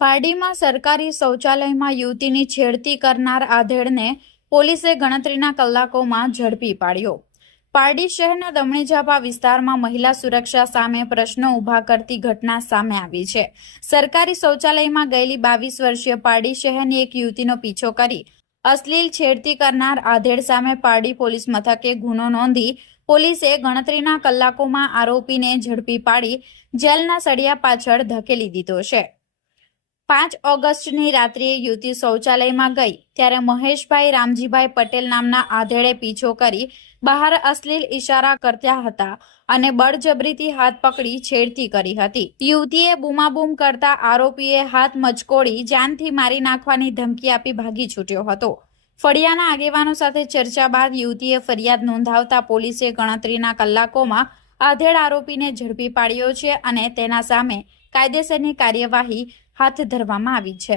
પારડીમાં સરકારી શૌચાલયમાં યુવતીની છેડતી કરનાર આધેડને પોલીસે ગણતરીના કલાકોમાં ઝડપી પાડ્યો। પારડી શહેરના દમણીઝાપા વિસ્તારમાં મહિલા સુરક્ષા સામે પ્રશ્નો ઊભા કરતી ઘટના સામે આવી છે। સરકારી શૌચાલયમાં ગયેલી 22 વર્ષીય પારડી શહેરની એક યુવતીનો પીછો કરી અશ્લીલ છેડતી કરનાર આધેડ સામે પારડી પોલીસ મથકે ગુનો નોંધી પોલીસે ગણતરીના કલાકોમાં આરોપીને ઝડપી પાડી જેલના સળિયા પાછળ ધકેલી દીધો છે। 5 ઓગસ્ટની રાત્રિએ યુવતી શૌચાલયમાં ગઈ ત્યારે મહેશભાઈ રામજીભાઈ પટેલ નામના આધેડે પીછો કરી બહાર અશ્લીલ ઇશારા કરતા હતા અને બળજબરીથી હાથ પકડી છેડતી કરી હતી। યુવતીએ બૂમાબૂમ કરતા આરોપીએ હાથ મચકોડી જાનથી મારી નાખવાની ધમકી આપી ભાગી છૂટ્યો હતો। ફળિયાના આગેવાનો સાથે ચર્ચા બાદ યુવતીએ ફરિયાદ નોંધાવતા પોલીસે ગણતરીના કલાકોમાં આધેડ આરોપીને ઝડપી પાડ્યો છે અને તેના સામે કાયદેસરની કાર્યવાહી હાથ ધરવામાં આવી છે।